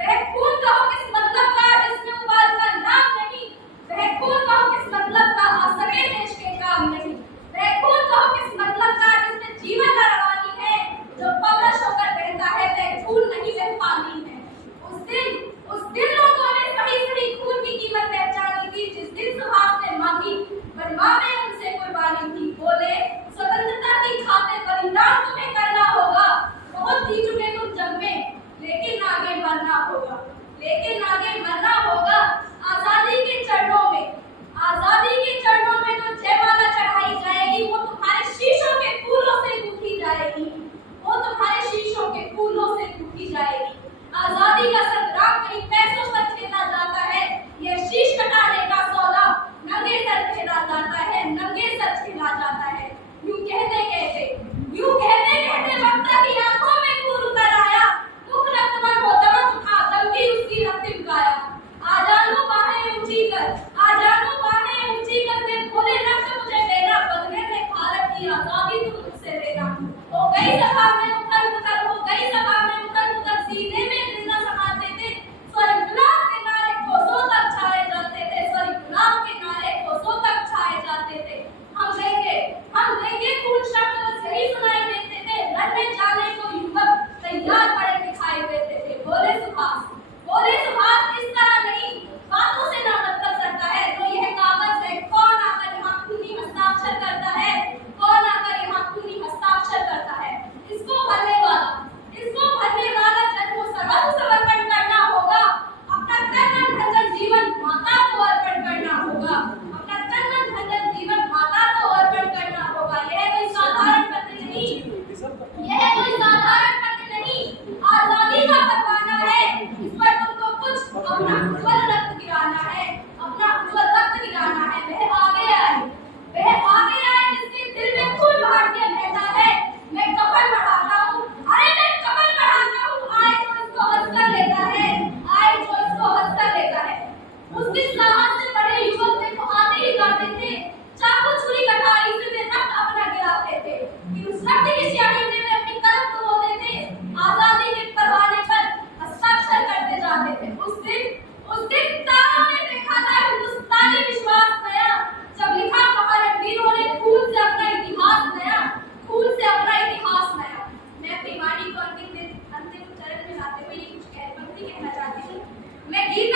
वह खून कहो किस मतलब का जिसमें उबाल का नाम नहीं, वह खून कहो किस मतलब का असगे देश के काम नहीं, वह खून कहो किस मतलब का जिसमें जीवन का रवानी है, जो पवरश होकर बहता है वह खून नहीं वह पानी है। उस दिन लोगों ने सही सही खून की कीमत पहचानी थी, जिस दिन सुहास ने मांगी बनवा में उनसे कुर्बानी थी। बोले स्वतंत्रता की खातिर बलिदान तुम्हें करना होगा, बहुत जी चुके तुम जंग में, लेकिन आगे मरना होगा, लेकिन आगे मरना होगा। आजादी के चरणों में, आजादी के चरणों में तो जयमाला चढ़ाई जाएगी, वो तुम्हारे शीशों के फूलों से गूंथी जाएगी, वो तुम्हारे शीशों के फूलों से गूंथी जाएगी। आजादी का संग्राम कहीं पैसों पर खेला जाता है, यह शीश कटाने का सौदा नंगे सर खेला जाता है, नंगे सर खेला जाता है। यूं कहते कहते वक्ता की आंखों में खून उतर आया, मुख रक्तमय हो दमक उठा, दम की उसकी रक्तिम काया। आ जानू बाहें ऊंची कर, आ जानू बाहें ऊंची कर, मैं बोले रक्त मुझे देना, बदले में भारत की आजादी तुम मुझसे लेना। हो गई सभा में उथल पुथल, हो गई सभा में उथल पुथल, सीने में दिल न समाते थे, स्वर इंकलाब के नारे कोसों तक छाए जाते थे, स्वर इंकलाब के नारे कोसों तक छाए जाते थे। हम देंगे खून शब्द बस यही सुनाई देते थे, लड़ने जाने को युवक तैयार पड़े दिखाई देते थे। बोले सुभाष इस तरह नहीं, बातों से ना मतलब करता है, तो यह कागज है, कौन आकर यहाँ खूनी हस्ताक्षर करता है, कौन आकर यहाँ खूनी हस्ताक्षर करता है। इसको भरने वाला जन को सर्वस्व समर्पण करना होगा, अपना तन मन धन जीवन माता को अर्पण करना होगा, अपना तन मन धन जीवन माता को अर्पण करना होगा। यह कोई साधारण पत्र नहीं, यह कोई साधारण पत्र नहीं, आजादी का परवाना है। इस पर तुमको कुछ अपना उज्जवल रक्त गिराना है, अपना उज्जवल रक्त गिराना है। वह आगे आए जिसके दिल में खून भारतीय बहता है। मैं कफन बढ़ाता हूँ, अरे मैं कफन बढ़ाता हूँ, आए जो इसको हंसकर लेता है, आए जो इसको हंसकर लेता है। उस दिन साहस से बड़े युवक देखो आते ही गाते थे, चाकू छुरी कटारी से वे रक्त अपना गिराते थे, कि उस रक्त की स्याही में वे अपनी कलम डुबोते थे, आजादी के परवाने पर हस्ताक्षर करते जाते थे। उस दिन तारों ने देखा था हिंदुस्तानी विश्वास नया, जब लिखा महारणवीरों ने खून से अपना इतिहास नया, खून से अपना इतिहास नया। मैं अपनी वाणी को अंतिम चरण में लाते हुए ये कुछ पंक्ति कहना चाहती हूँ। मैं गीत